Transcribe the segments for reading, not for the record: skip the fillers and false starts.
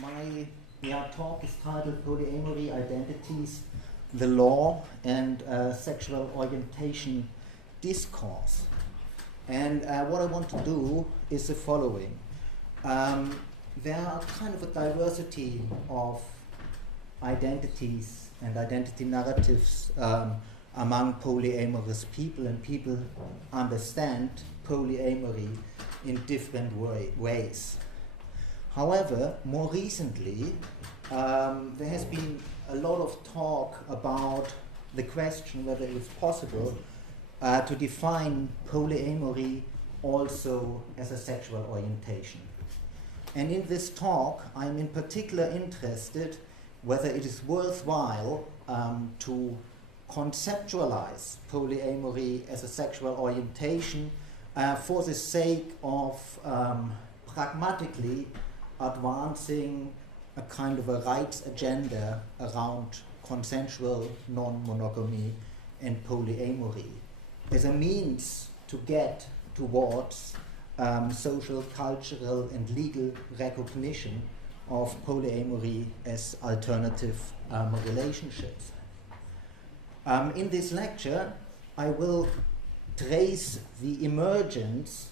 My talk is titled Polyamory, Identities, the Law, and Sexual Orientation Discourse. And what I want to do is the following. There are kind of a diversity of identities and identity narratives among polyamorous people, and people understand polyamory in different ways. However, more recently, there has been a lot of talk about the question whether it is possible to define polyamory also as a sexual orientation. And in this talk, I'm in particular interested whether it is worthwhile to conceptualize polyamory as a sexual orientation for the sake of pragmatically advancing a kind of a rights agenda around consensual non-monogamy and polyamory as a means to get towards social, cultural, and legal recognition of polyamory as alternative relationships. In this lecture, I will trace the emergence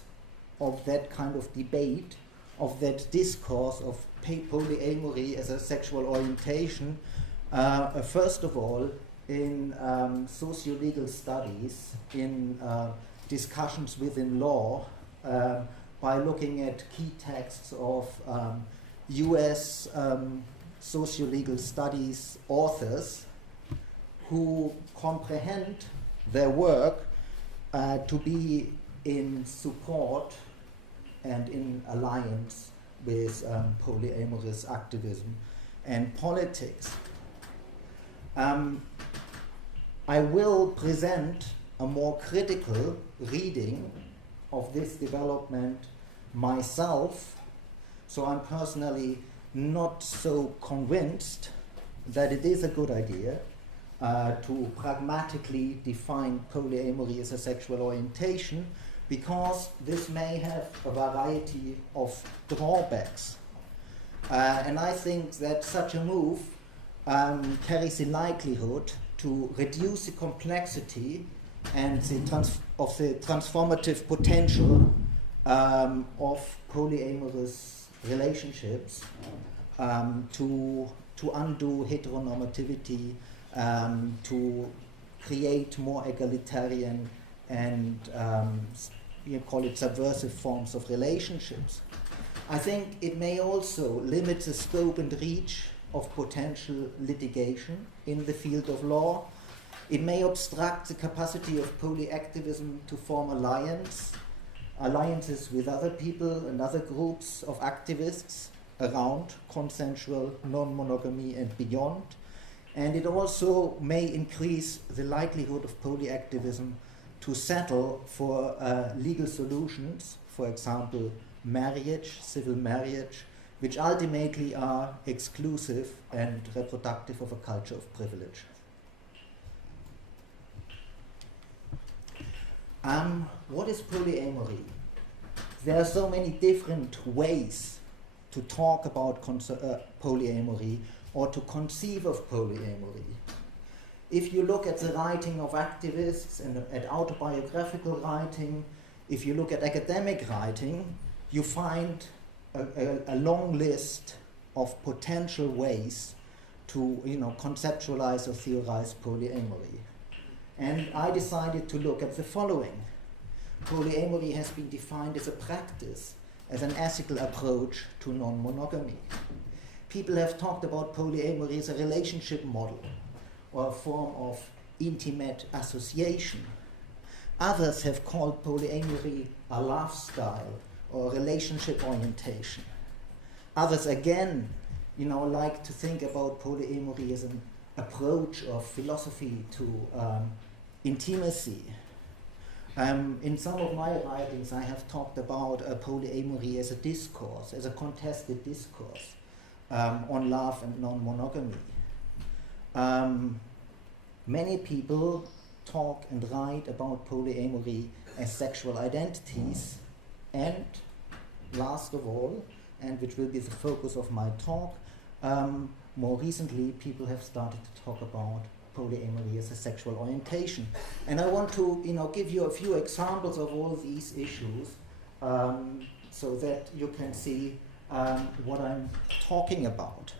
of that kind of debate, of that discourse of polyamory as a sexual orientation, first of all in socio-legal studies, in discussions within law, by looking at key texts of US socio-legal studies authors who comprehend their work to be in support and in alliance with polyamorous activism and politics. I will present a more critical reading of this development myself, so I'm personally not so convinced that it is a good idea to pragmatically define polyamory as a sexual orientation, because this may have a variety of drawbacks. And I think that such a move carries the likelihood to reduce the complexity and the transformative potential of polyamorous relationships, to undo heteronormativity, to create more egalitarian and you call it subversive forms of relationships. I think it may also limit the scope and reach of potential litigation in the field of law. It may obstruct the capacity of polyactivism to form alliances with other people and other groups of activists around consensual non-monogamy and beyond. And it also may increase the likelihood of polyactivism to settle for legal solutions, for example, marriage, civil marriage, which ultimately are exclusive and reproductive of a culture of privilege. What is polyamory? There are so many different ways to talk about polyamory or to conceive of polyamory. If you look at the writing of activists and at autobiographical writing, if you look at academic writing, you find a long list of potential ways to conceptualize or theorize polyamory. And I decided to look at the following. Polyamory has been defined as a practice, as an ethical approach to non-monogamy. People have talked about polyamory as a relationship model or a form of intimate association. Others have called polyamory a lifestyle or relationship orientation. Others again, like to think about polyamory as an approach or philosophy to intimacy. In some of my writings, I have talked about polyamory as a discourse, as a contested discourse on love and non-monogamy. Many people talk and write about polyamory as sexual identities, and last of all, and which will be the focus of my talk, more recently people have started to talk about polyamory as a sexual orientation. And I want to give you a few examples of all these issues so that you can see what I'm talking about.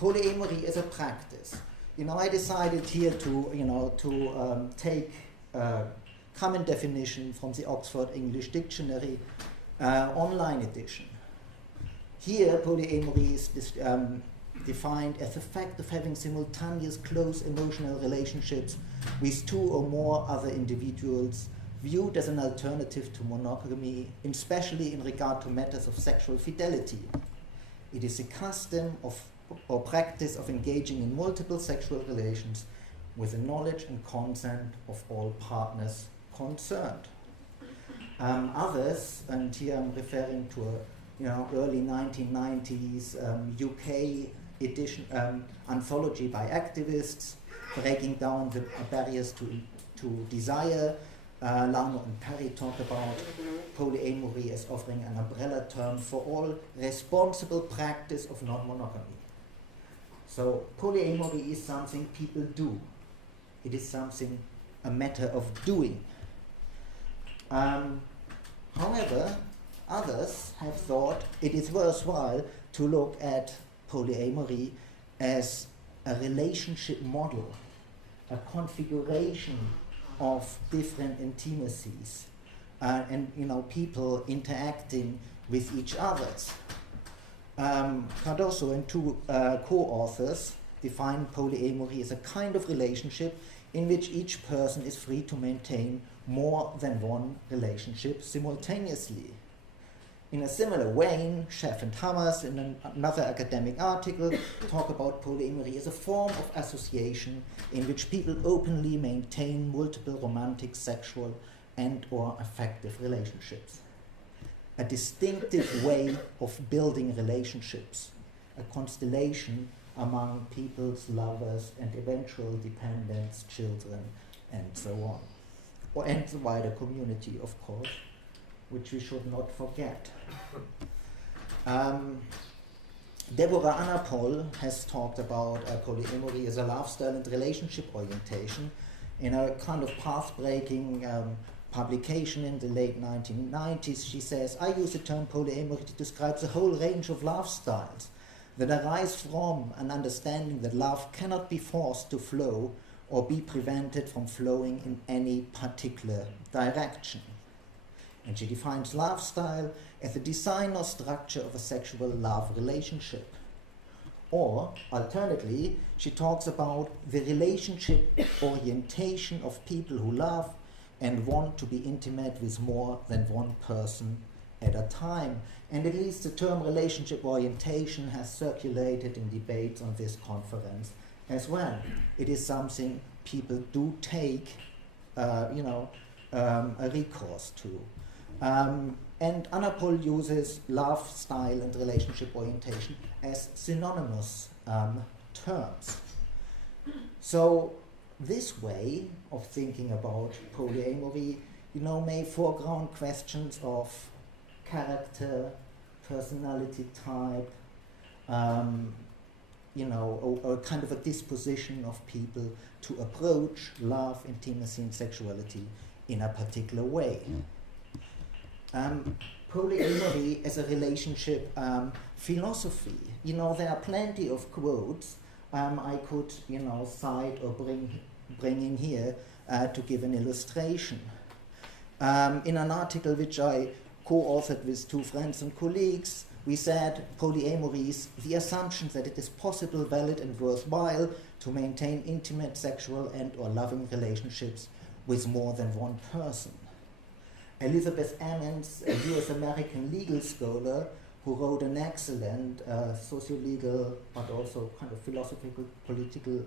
Polyamory is a practice. I decided here to take a common definition from the Oxford English Dictionary online edition. Here, polyamory is defined as the fact of having simultaneous close emotional relationships with two or more other individuals, viewed as an alternative to monogamy, especially in regard to matters of sexual fidelity. It is a custom of or practice of engaging in multiple sexual relations with the knowledge and consent of all partners concerned. Others, and here I'm referring to a early 1990s UK edition anthology by activists, breaking down the barriers to desire. Lano and Perry talk about polyamory as offering an umbrella term for all responsible practice of non-monogamy. So polyamory is something people do. It is something, a matter of doing. However, others have thought it is worthwhile to look at polyamory as a relationship model, a configuration of different intimacies, and people interacting with each other. Cardoso and two co-authors define polyamory as a kind of relationship in which each person is free to maintain more than one relationship simultaneously. In a similar vein, Sheff and Hammers, in another academic article, talk about polyamory as a form of association in which people openly maintain multiple romantic, sexual, and/or affective relationships. A distinctive way of building relationships, a constellation among people's lovers and eventual dependents, children, and so on. And the wider community, of course, which we should not forget. Deborah Anapol has talked about polyamory as a lifestyle and relationship orientation in a kind of path-breaking publication in the late 1990s. She says, I use the term polyamory to describe the whole range of lifestyles that arise from an understanding that love cannot be forced to flow or be prevented from flowing in any particular direction. And she defines lifestyle as the design or structure of a sexual love relationship. Or, alternately, she talks about the relationship orientation of people who love and want to be intimate with more than one person at a time. And at least the term relationship orientation has circulated in debates on this conference as well. It is something people do take a recourse to. And Anapol uses love, style, and relationship orientation as synonymous terms. So this way of thinking about polyamory, may foreground questions of character, personality type, or kind of a disposition of people to approach love, intimacy, and sexuality in a particular way. Polyamory as a relationship philosophy. There are plenty of quotes I could, cite or bring in here to give an illustration. In an article which I co-authored with two friends and colleagues, we said polyamory is the assumption that it is possible, valid, and worthwhile to maintain intimate sexual and/or loving relationships with more than one person. Elizabeth Emmons, a US-American legal scholar who wrote an excellent socio-legal but also kind of philosophical, political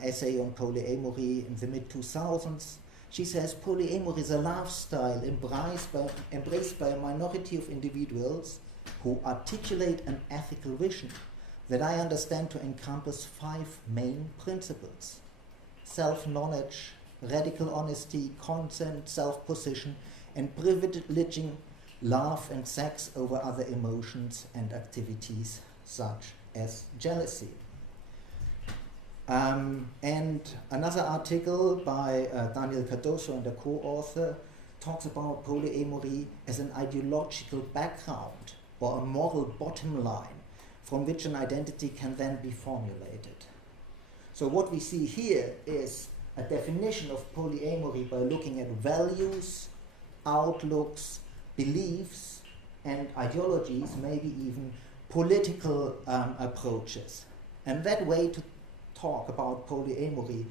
essay on polyamory in the mid-2000s. She says polyamory is a lifestyle embraced by a minority of individuals who articulate an ethical vision that I understand to encompass 5 main principles: self-knowledge, radical honesty, consent, self-possession, and privileging love and sex over other emotions and activities such as jealousy. And another article by Daniel Cardoso and a co-author talks about polyamory as an ideological background or a moral bottom line from which an identity can then be formulated. So what we see here is a definition of polyamory by looking at values, outlooks, beliefs, and ideologies, maybe even political approaches. And that way to talk about polyamory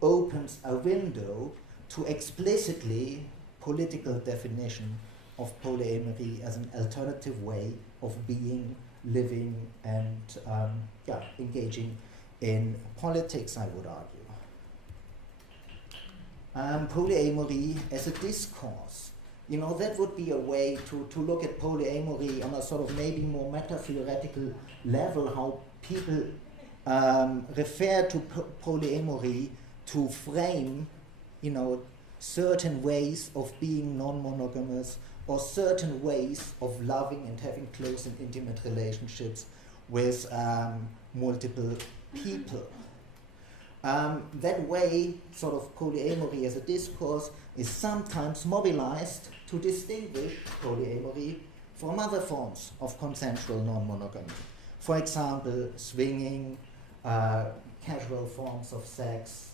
opens a window to explicitly political definition of polyamory as an alternative way of being, living, and engaging in politics, I would argue. Polyamory as a discourse. You know, that would be a way to look at polyamory on a sort of maybe more meta-theoretical level, how people refer to polyamory to frame, you know, certain ways of being non-monogamous or certain ways of loving and having close and intimate relationships with multiple people. That way, sort of polyamory as a discourse is sometimes mobilized to distinguish polyamory from other forms of consensual non-monogamy. For example, swinging, casual forms of sex,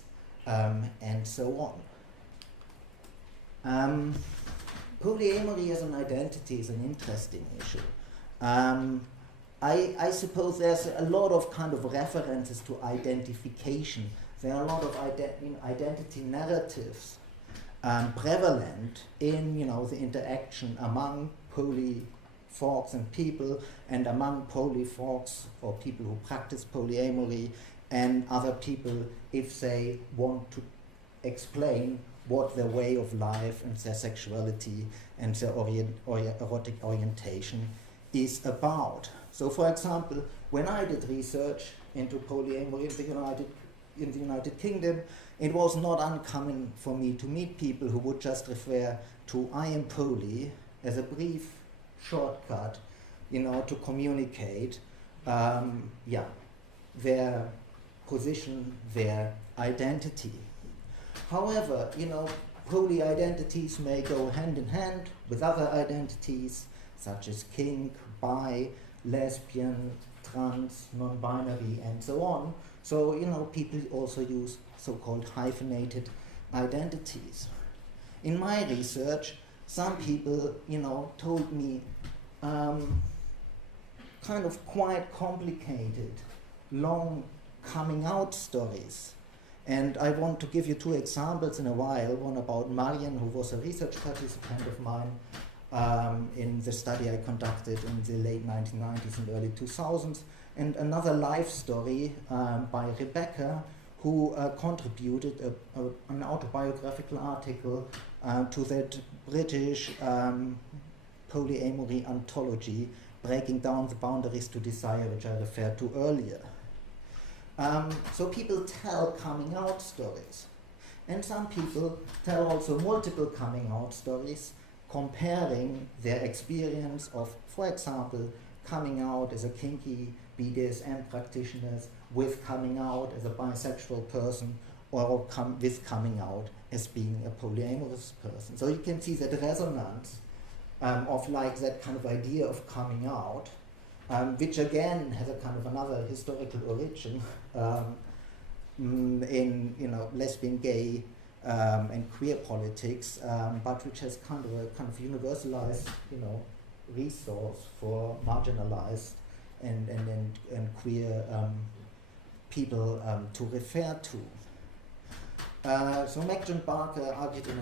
and so on. Polyamory as an identity is an interesting issue. I suppose there's a lot of kind of references to identification. There are a lot of identity narratives prevalent in, you know, the interaction among poly folks and people, and among poly folks or people who practice polyamory and other people if they want to explain what their way of life and their sexuality and their erotic orientation is about. So, for example, when I did research into polyamory in the United Kingdom, it was not uncommon for me to meet people who would just refer to "I am poly" as a brief shortcut, you know, to communicate, their position, their identity. However, you know, poly identities may go hand in hand with other identities such as kink, bi, lesbian, trans, non-binary, and so on. So, you know, people also use so-called hyphenated identities. In my research, some people, you know, told me kind of quite complicated, long coming out stories. And I want to give you two examples in a while, one about Marian, who was a research participant of mine in the study I conducted in the late 1990s and early 2000s, and another life story by Rebecca, who contributed an autobiographical article to that British polyamory anthology, Breaking Down the Boundaries to Desire, which I referred to earlier. So people tell coming out stories. And some people tell also multiple coming out stories, comparing their experience of, for example, coming out as a kinky BDSM practitioner with coming out as a bisexual person, or with coming out as being a polyamorous person. So you can see that resonance of like that kind of idea of coming out, which again has a kind of another historical origin in, you know, lesbian, gay, and queer politics, but which has kind of universalized, you know, resource for marginalized and queer people to refer to. So Meghan Barker argued in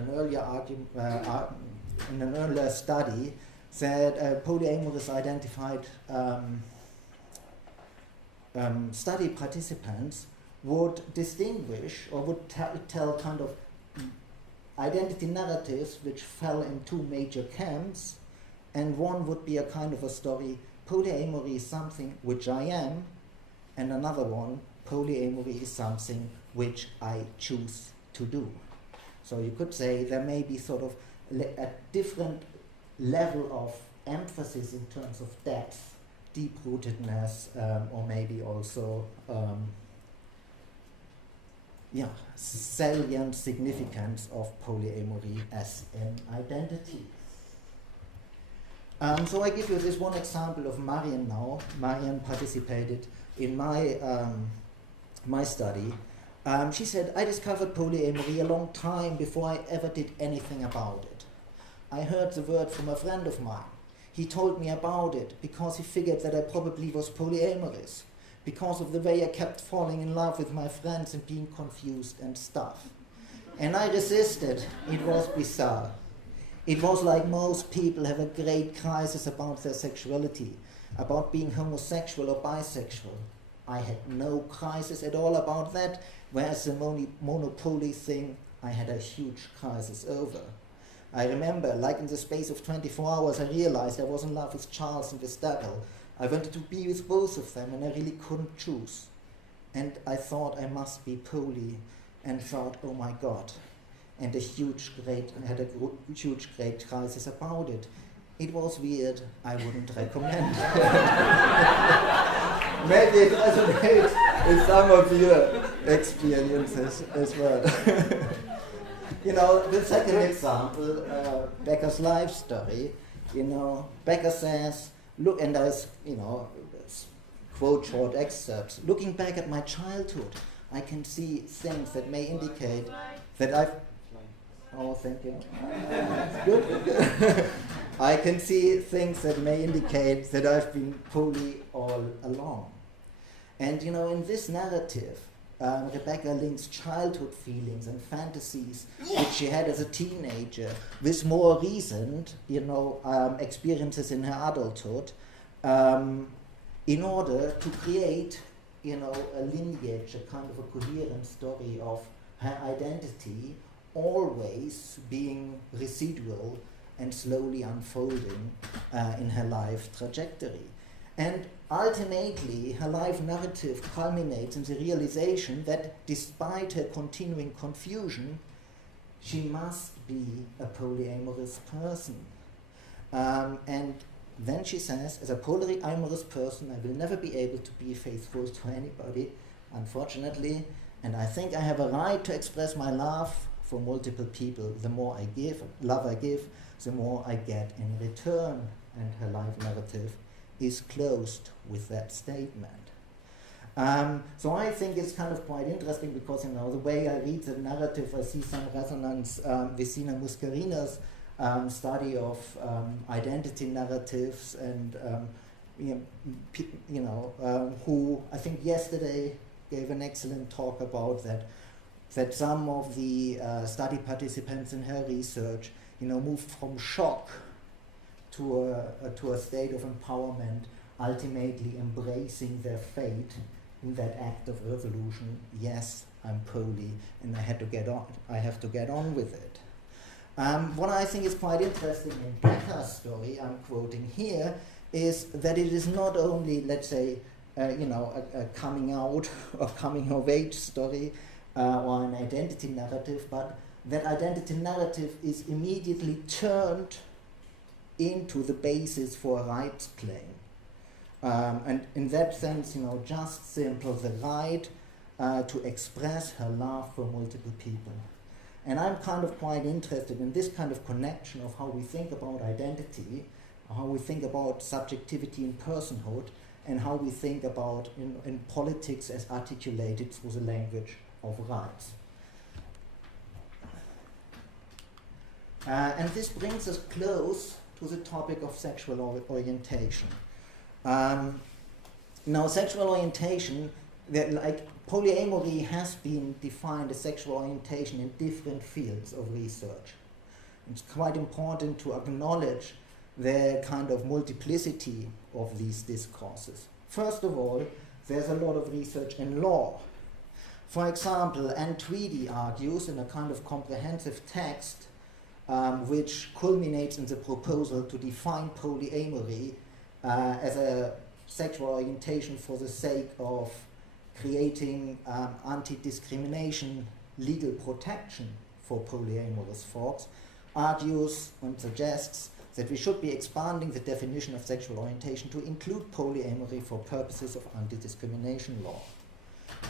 an earlier study that polyamorous identified study participants would distinguish or would tell kind of identity narratives which fell in two major camps, and one would be a kind of a story, polyamory is something which I am, and another one, polyamory is something which I choose to do. So you could say there may be sort of a different level of emphasis in terms of depth, deep-rootedness, or maybe also salient significance of polyamory as an identity. So I give you this one example of Marian now. Marian participated in my study. She said, I discovered polyamory a long time before I ever did anything about it. I heard the word from a friend of mine. He told me about it because he figured that I probably was polyamorous, because of the way I kept falling in love with my friends and being confused and stuff. And I resisted. It was bizarre. It was like most people have a great crisis about their sexuality, about being homosexual or bisexual. I had no crisis at all about that, whereas the monopoly thing I had a huge crisis over. I remember, like in the space of 24 hours, I realized I was in love with Charles and with Daryl. I wanted to be with both of them, and I really couldn't choose. And I thought I must be poly, and thought, oh my God. And I had a huge, great crisis about it. It was weird. I wouldn't recommend. Maybe it resonates with some of your experiences as well. You know, the second example, Becker's life story. You know, Becker says, look, and I, quote short excerpts. Looking back at my childhood, I can see things that may indicate that I've. Oh, thank you. Good. I can see things that may indicate that I've been poly all along. And you know, in this narrative, Rebecca links childhood feelings and fantasies which she had as a teenager with more recent, experiences in her adulthood, in order to create, a lineage, a kind of a coherent story of her identity, always being residual and slowly unfolding in her life trajectory. And ultimately, her life narrative culminates in the realization that despite her continuing confusion, she must be a polyamorous person. And then she says, as a polyamorous person, I will never be able to be faithful to anybody, unfortunately, and I think I have a right to express my love for multiple people. The more I give, love I give, the more I get in return. And her life narrative is closed with that statement. So I think it's kind of quite interesting because, the way I read the narrative, I see some resonance with Sina Muscarina's study of identity narratives and, who I think yesterday gave an excellent talk about that some of the study participants in her research, moved from shock to a state of empowerment, ultimately embracing their fate in that act of resolution. Yes, I'm poly, and I have to get on with it. What I think is quite interesting in Becker's story, I'm quoting here, is that it is not only, let's say, a coming out or coming of age story or an identity narrative, but that identity narrative is immediately turned into the basis for a rights claim. And in that sense, just simple, the right to express her love for multiple people. And I'm kind of quite interested in this kind of connection of how we think about identity, how we think about subjectivity in personhood, and how we think about in politics as articulated through the language of rights. And this brings us close to the topic of sexual orientation. Now, sexual orientation, like polyamory has been defined as sexual orientation in different fields of research. It's quite important to acknowledge the kind of multiplicity of these discourses. First of all, there's a lot of research in law. For example, Anne Tweedy argues in a kind of comprehensive text which culminates in the proposal to define polyamory as a sexual orientation for the sake of creating anti-discrimination legal protection for polyamorous folks, argues and suggests that we should be expanding the definition of sexual orientation to include polyamory for purposes of anti-discrimination law.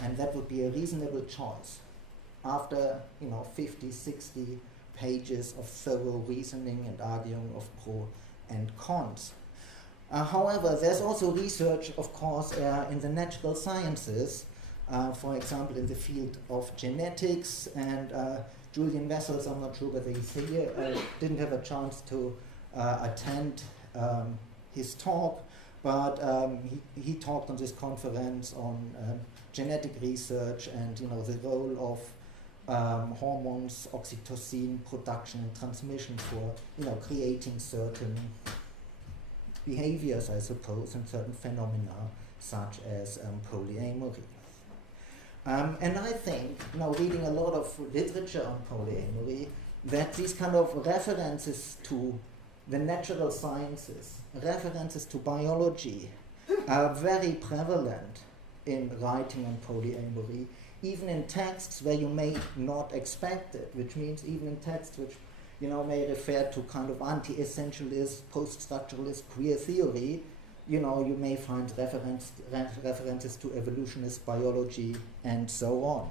And that would be a reasonable choice after 50, 60 pages of thorough reasoning and arguing of pro and cons. However, there's also research, of course, in the natural sciences, for example, in the field of genetics, and Julian Wessels, I'm not sure whether he's here, didn't have a chance to attend his talk, but he talked on this conference on genetic research and the role of hormones, oxytocin production and transmission for creating certain behaviors, I suppose, and certain phenomena such as polyamory. And I think, reading a lot of literature on polyamory, that these kind of references to the natural sciences, references to biology, are very prevalent in writing on polyamory, even in texts where you may not expect it, which means even in texts which may refer to kind of anti-essentialist, post-structuralist queer theory, you may find references to evolutionist biology and so on.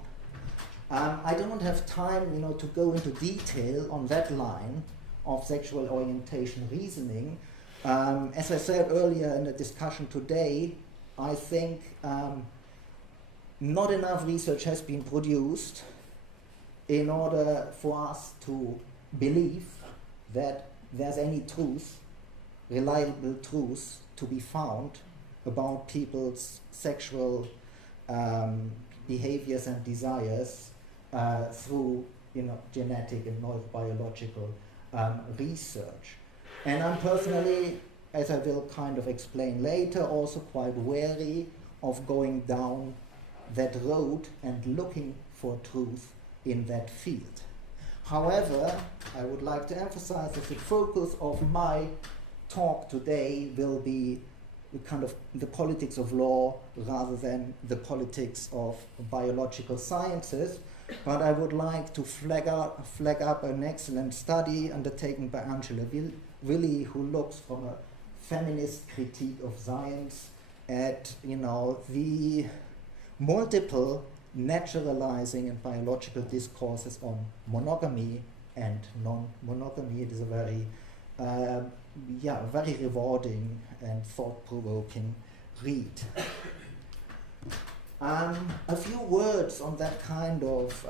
I don't have time, to go into detail on that line of sexual orientation reasoning. As I said earlier in the discussion today, I think not enough research has been produced in order for us to believe that there's any truth, reliable truth, to be found about people's sexual behaviors and desires through genetic and neurobiological research. And I'm personally, as I will kind of explain later, also quite wary of going down that road and looking for truth in that field. However, I would like to emphasize that the focus of my talk today will be kind of the politics of law rather than the politics of biological sciences. But I would like to flag up an excellent study undertaken by Angela Willi, who looks from a feminist critique of science at the multiple naturalizing and biological discourses on monogamy and non-monogamy. It is a very very rewarding and thought-provoking read. A few words on that kind of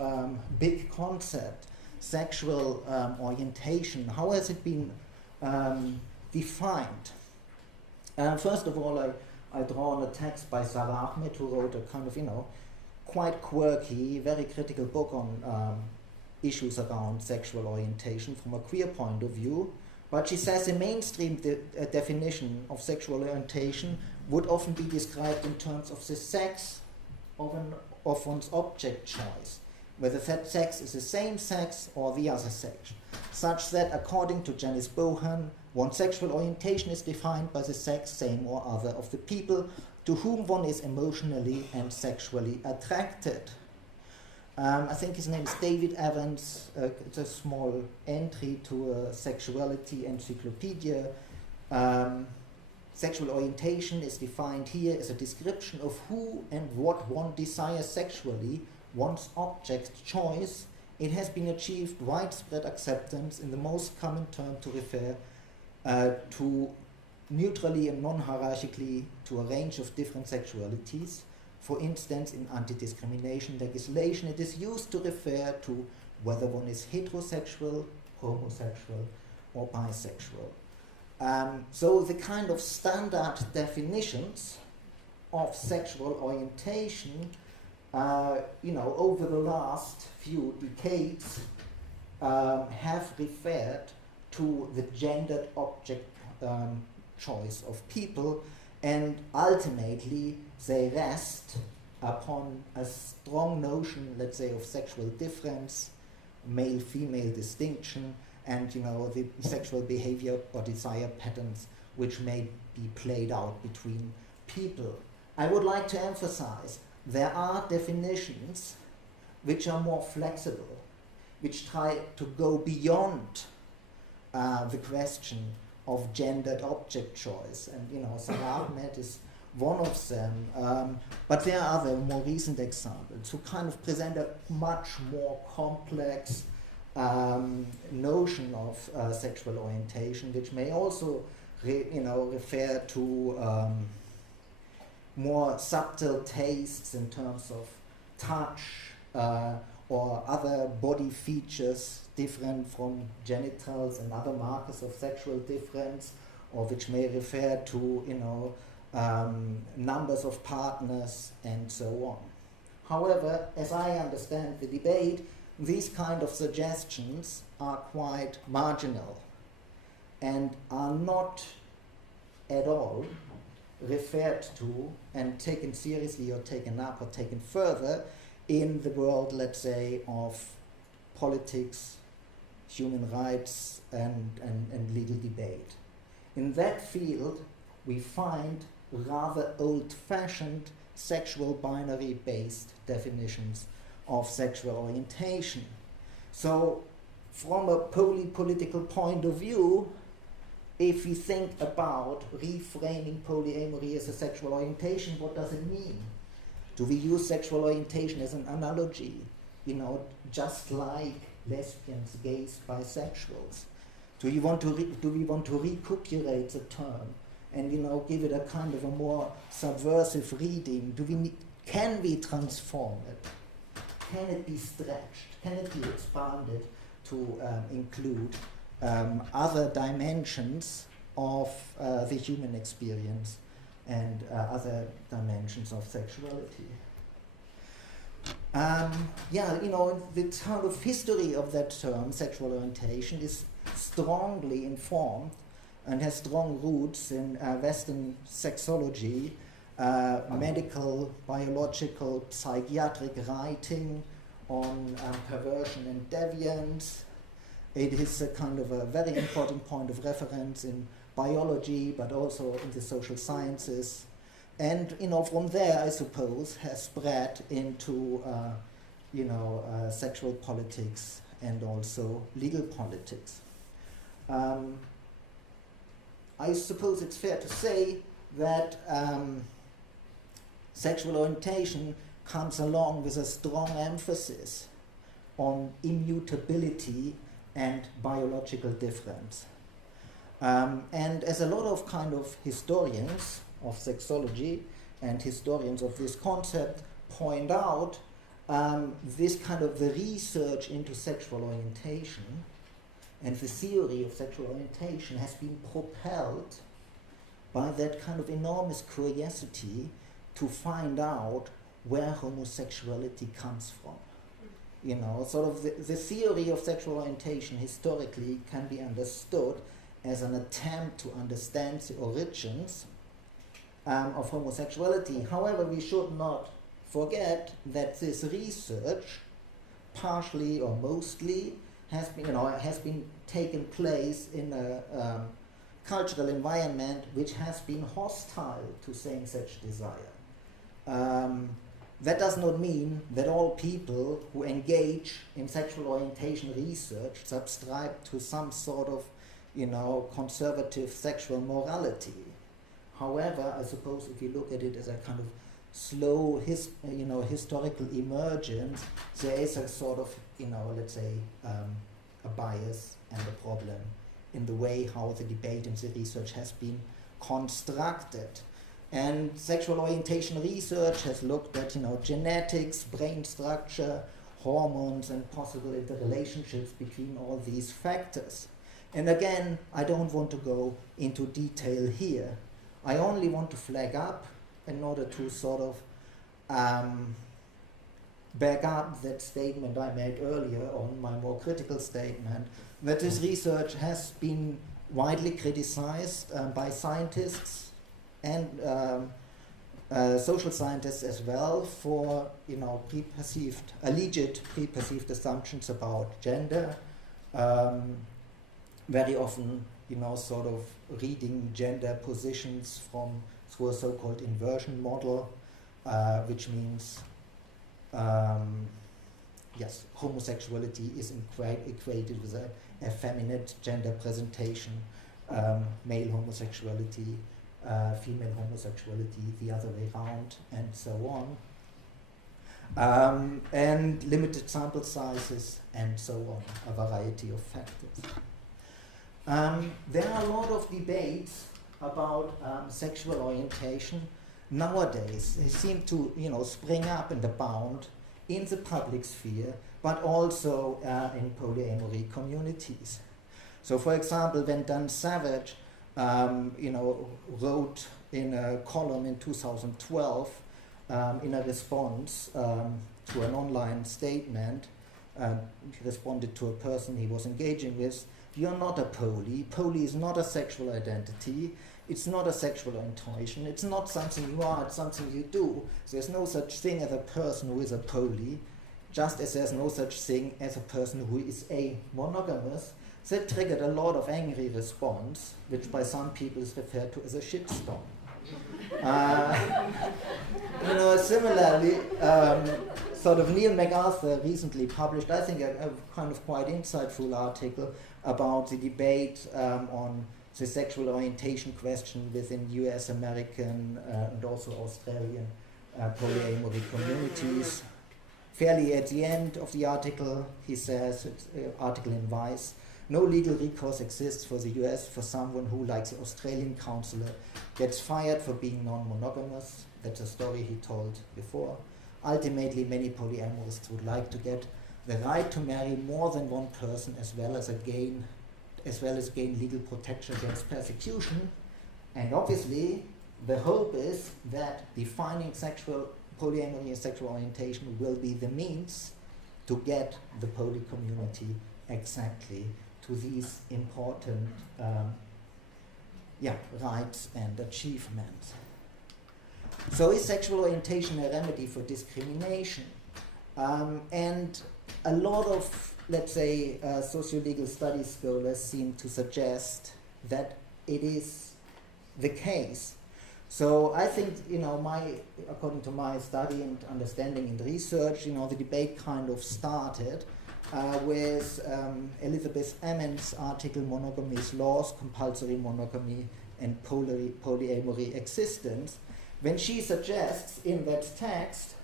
big concept, sexual orientation. How has it been defined? First of all, I draw on a text by Sarah Ahmed, who wrote a kind of, quite quirky, very critical book on issues around sexual orientation from a queer point of view. But she says the mainstream definition of sexual orientation would often be described in terms of the sex of one's object choice, whether that sex is the same sex or the other sex, such that, according to Janice Bohan, one's sexual orientation is defined by the sex, same or other, of the people to whom one is emotionally and sexually attracted. I think his name is David Evans. It's a small entry to a sexuality encyclopedia. Sexual orientation is defined here as a description of who and what one desires sexually, one's object choice. It has been achieved widespread acceptance in the most common term to refer to neutrally and non-hierarchically to a range of different sexualities. For instance, in anti-discrimination legislation, it is used to refer to whether one is heterosexual, homosexual, or bisexual. So the kind of standard definitions of sexual orientation, over the last few decades, have referred to the gendered object choice of people, and ultimately they rest upon a strong notion, let's say, of sexual difference, male-female distinction, and the sexual behavior or desire patterns which may be played out between people. I would like to emphasize there are definitions which are more flexible, which try to go beyond the question of gendered object choice, and Sarah Ahmed is one of them, but there are other more recent examples who kind of present a much more complex notion of sexual orientation, which may also refer to more subtle tastes in terms of touch or other body features different from genitals and other markers of sexual difference, or which may refer to numbers of partners and so on. However, as I understand the debate, these kind of suggestions are quite marginal and are not at all referred to and taken seriously or taken up or taken further in the world, let's say, of politics, human rights, and legal debate. In that field, we find rather old-fashioned sexual binary-based definitions of sexual orientation. So, from a polypolitical point of view, if we think about reframing polyamory as a sexual orientation, what does it mean? Do we use sexual orientation as an analogy, just like lesbians, gays, bisexuals? Do we want to recuperate the term and give it a kind of a more subversive reading? Can we transform it? Can it be stretched? Can it be expanded to include other dimensions of the human experience and other dimensions of sexuality? The kind of history of that term, sexual orientation, is strongly informed and has strong roots in Western sexology, medical, biological, psychiatric writing on perversion and deviance. It is a kind of a very important point of reference in biology, but also in the social sciences. And from there, I suppose, has spread into sexual politics and also legal politics. I suppose it's fair to say that sexual orientation comes along with a strong emphasis on immutability and biological difference. And as a lot of kind of historians of sexology and historians of this concept point out, this kind of the research into sexual orientation and the theory of sexual orientation has been propelled by that kind of enormous curiosity to find out where homosexuality comes from. Sort of the theory of sexual orientation historically can be understood as an attempt to understand the origins of homosexuality. However, we should not forget that this research, partially or mostly, has been taken place in a cultural environment which has been hostile to same-sex desire. That does not mean that all people who engage in sexual orientation research subscribe to some sort of, conservative sexual morality. However, I suppose if you look at it as a kind of slow, historical emergence, there is a sort of, let's say, a bias and a problem in the way how the debate and the research has been constructed. And sexual orientation research has looked at, genetics, brain structure, hormones, and possible interrelationships between all these factors. And again, I don't want to go into detail here. I only want to flag up in order to sort of back up that statement I made earlier on my more critical statement, that this research has been widely criticized by scientists and social scientists as well for alleged preperceived assumptions about gender, very often sort of reading gender positions through a so-called inversion model, which means homosexuality is equated with a effeminate gender presentation, male homosexuality, female homosexuality, the other way around, and so on. And limited sample sizes, and so on, a variety of factors. There are a lot of debates about sexual orientation nowadays. They seem to, spring up and abound in the public sphere, but also in polyamory communities. So, for example, when Dan Savage, wrote in a column in 2012 in a response to an online statement, he responded to a person he was engaging with, "You're not a poly. Poly is not a sexual identity. It's not a sexual orientation. It's not something you are, it's something you do. There's no such thing as a person who is a poly, just as there's no such thing as a person who is a monogamous." That triggered a lot of angry response, which by some people is referred to as a shitstorm. Similarly, sort of Neil MacArthur recently published, I think, a kind of quite insightful article about the debate on the sexual orientation question within US, American, and also Australian polyamory communities. Fairly at the end of the article, he says, it's an article in Vice, "No legal recourse exists for the US for someone who, like the Australian counsellor, gets fired for being non-monogamous." That's a story he told before. "Ultimately, many polyamorists would like to get the right to marry more than one person as well as gain legal protection against persecution. And obviously, the hope is that defining sexual polyamory and sexual orientation will be the means to get the poly community exactly to these important rights and achievements. So is sexual orientation a remedy for discrimination? And a lot of, let's say, socio-legal studies scholars seem to suggest that it is the case. So I think, according to my study and understanding and research, the debate kind of started with Elizabeth Emmons' article, "Monogamy's Laws, Compulsory Monogamy and Polyamory Existence," when she suggests in that text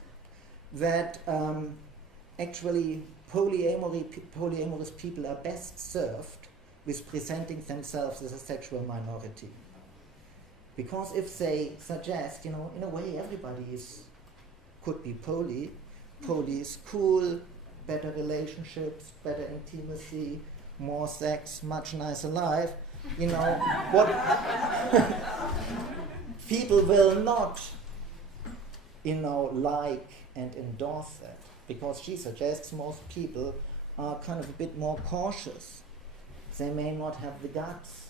that actually polyamorous people are best served with presenting themselves as a sexual minority. Because if they suggest, in a way everybody could be poly is cool, better relationships, better intimacy, more sex, much nicer life, what people will not, like and endorse that. Because she suggests most people are kind of a bit more cautious. They may not have the guts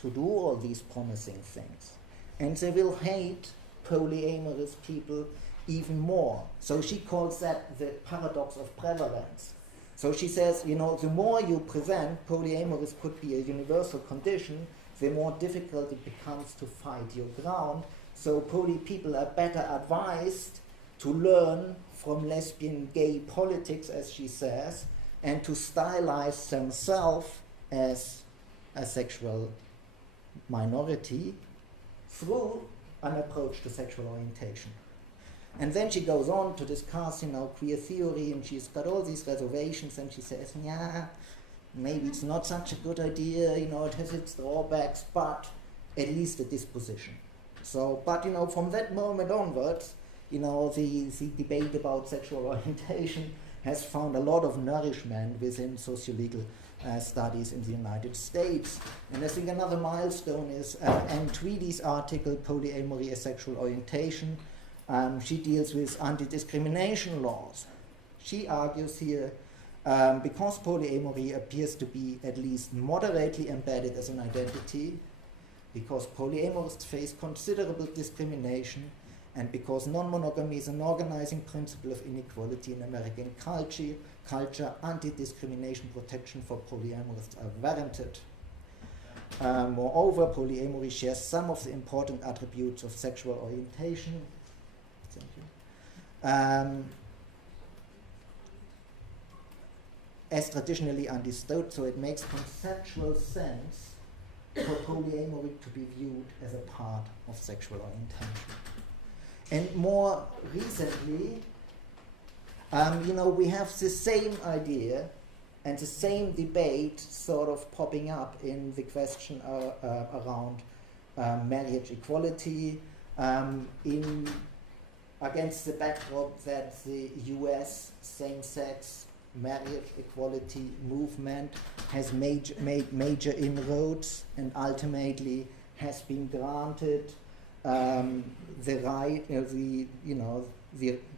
to do all these promising things. And they will hate polyamorous people even more. So she calls that the paradox of prevalence. So she says, the more you present polyamorous could be a universal condition, the more difficult it becomes to fight your ground. So poly people are better advised to learn from lesbian gay politics, as she says, and to stylize themselves as a sexual minority through an approach to sexual orientation. And then she goes on to discuss, queer theory, and she's got all these reservations, and she says, maybe it's not such a good idea, it has its drawbacks, but at least a disposition. So, but, from that moment onwards, the debate about sexual orientation has found a lot of nourishment within sociolegal studies in the United States. And I think another milestone is Anne Tweedy's article, "Polyamory as Sexual Orientation." She deals with anti-discrimination laws. She argues here, because polyamory appears to be at least moderately embedded as an identity, because polyamorists face considerable discrimination, and because non-monogamy is an organizing principle of inequality in American culture, anti-discrimination protection for polyamorists are warranted. Moreover, polyamory shares some of the important attributes of sexual orientation. Thank you. As traditionally understood, so it makes conceptual sense for polyamory to be viewed as a part of sexual orientation. And more recently, we have the same idea and the same debate sort of popping up in the question around marriage equality, against the backdrop that the US same-sex marriage equality movement has made major inroads and ultimately has been granted the right, the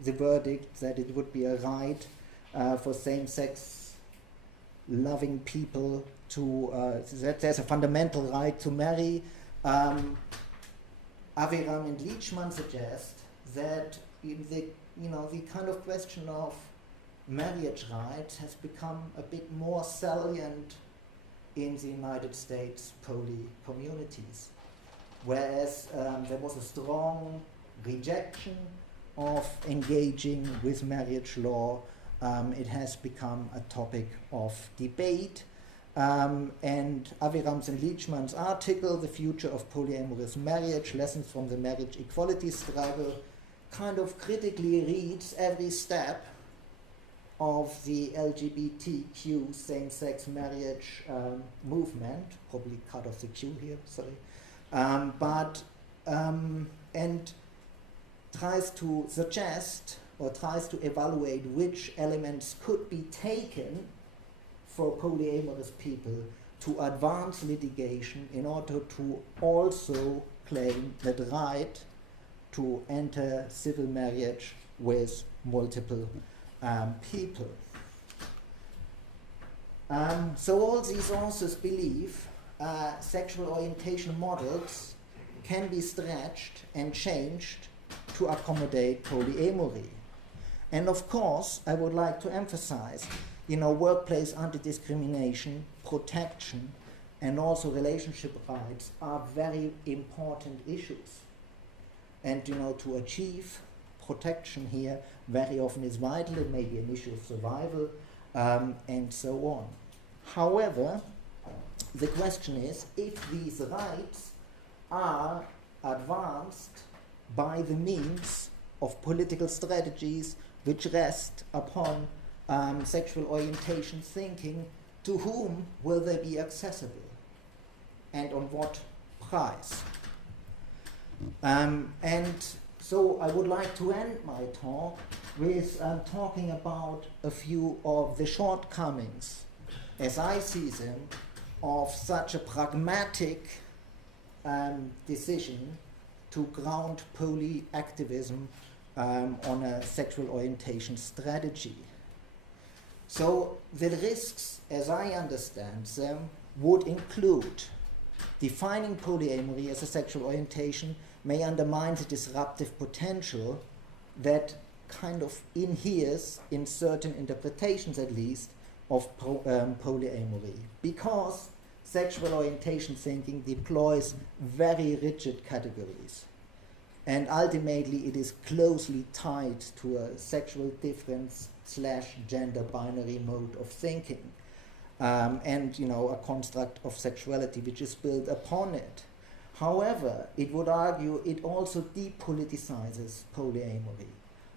verdict that it would be a right for same-sex loving people to that there's a fundamental right to marry. Aviram and Leachman suggest that the kind of question of marriage rights has become a bit more salient in the United States poly communities, whereas there was a strong rejection of engaging with marriage law. It has become a topic of debate, and Aviram's and Leachman's article, The Future of Polyamorous Marriage, Lessons from the Marriage Equality Struggle, kind of critically reads every step of the LGBTQ same-sex marriage movement, probably cut off the Q here, sorry, and tries to suggest or tries to evaluate which elements could be taken for polyamorous people to advance litigation in order to also claim the right to enter civil marriage with multiple people. So all these authors believe sexual orientation models can be stretched and changed to accommodate polyamory. And of course, I would like to emphasize, workplace anti-discrimination, protection, and also relationship rights are very important issues. And to achieve protection here very often is vital. It may be an issue of survival, and so on. However, the question is if these rights are advanced by the means of political strategies which rest upon sexual orientation thinking, to whom will they be accessible and on what price? And so I would like to end my talk with talking about a few of the shortcomings, as I see them, of such a pragmatic decision to ground poly-activism on a sexual orientation strategy. So the risks, as I understand them, would include defining polyamory as a sexual orientation may undermine the disruptive potential that kind of inheres in certain interpretations, at least, of polyamory, because sexual orientation thinking deploys very rigid categories, and ultimately it is closely tied to a sexual difference / gender binary mode of thinking, and a construct of sexuality which is built upon it. However, it would argue it also depoliticizes polyamory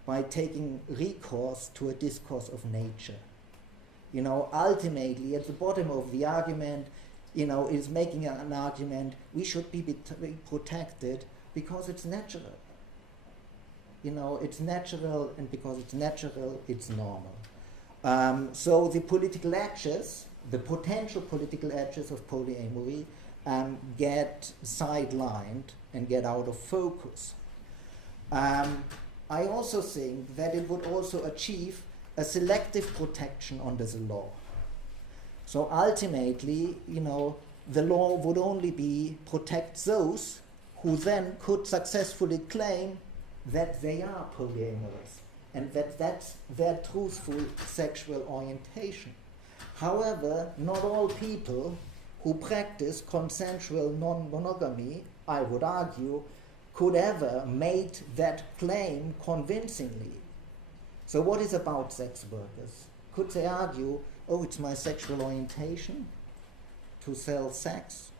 by taking recourse to a discourse of nature. Ultimately, at the bottom of the argument, is making an argument we should be protected because it's natural. It's natural, and because it's natural, it's normal. So the political edges, the potential political edges of polyamory get sidelined and get out of focus. I also think that it would also achieve a selective protection under the law. So ultimately, the law would only protect those who then could successfully claim that they are polyamorous and that that's their truthful sexual orientation. However, not all people who practice consensual non-monogamy, I would argue, could ever make that claim convincingly. So what is about sex workers? Could they argue, oh, it's my sexual orientation to sell sex?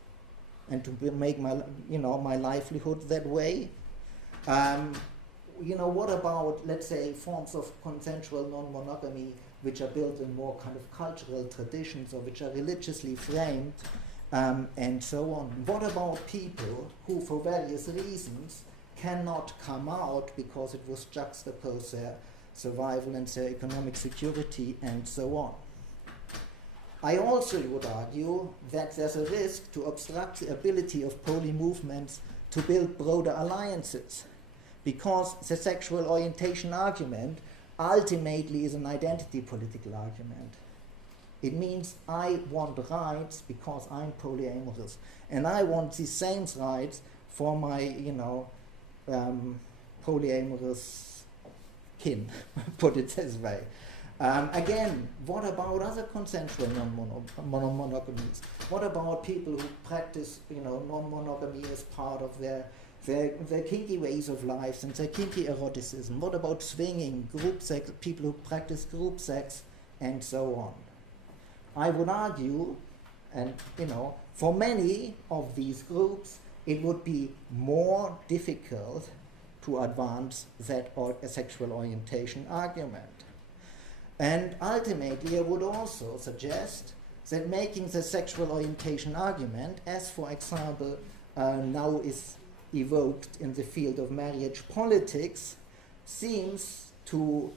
and to make my, my livelihood that way. What about, let's say, forms of consensual non-monogamy which are built in more kind of cultural traditions or which are religiously framed, and so on? What about people who, for various reasons, cannot come out because it was juxtaposed their survival and their economic security and so on? I also would argue that there's a risk to obstruct the ability of poly movements to build broader alliances, because the sexual orientation argument ultimately is an identity political argument. It means I want rights because I'm polyamorous, and I want the same rights for my, polyamorous kin, put it this way. Again, what about other consensual non-monogamies? What about people who practice, non-monogamy as part of their kinky ways of life and their kinky eroticism? What about swinging, group sex, people who practice group sex, and so on? I would argue, and for many of these groups, it would be more difficult to advance that sexual orientation argument. And ultimately, I would also suggest that making the sexual orientation argument, as for example now is evoked in the field of marriage politics, seems to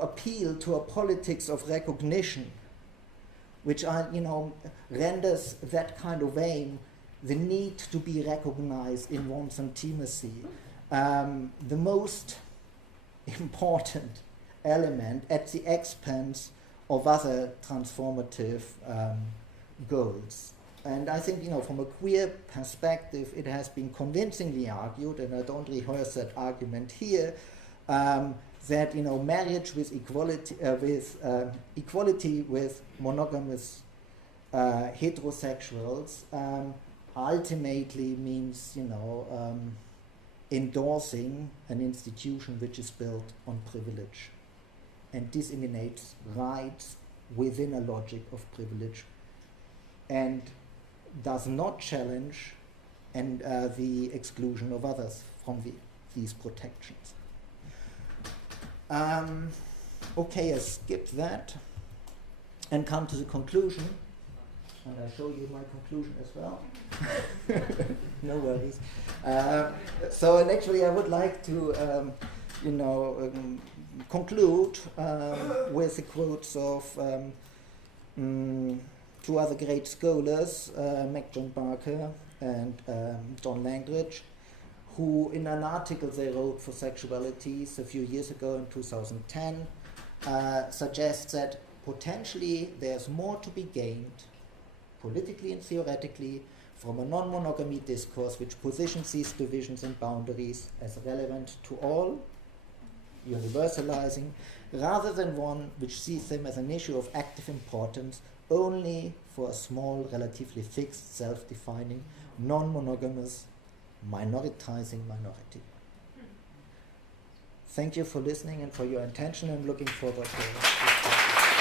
appeal to a politics of recognition, which renders that kind of aim the need to be recognized in one's intimacy the most important element at the expense of other transformative goals. And I think, from a queer perspective, it has been convincingly argued, and I don't rehearse that argument here, that marriage with equality with monogamous heterosexuals ultimately means endorsing an institution which is built on privilege and disseminates rights within a logic of privilege, and does not challenge the exclusion of others from these protections. Okay, I skip that and come to the conclusion, and I show you my conclusion as well. No worries. So actually, I would like to, conclude with the quotes of two other great scholars, John Barker and John Langridge, who in an article they wrote for Sexualities a few years ago in 2010 suggests that potentially there's more to be gained politically and theoretically from a non-monogamy discourse which positions these divisions and boundaries as relevant to all, universalizing, rather than one which sees them as an issue of active importance only for a small, relatively fixed, self-defining, non-monogamous, minoritizing minority. Thank you for listening and for your attention, and looking forward to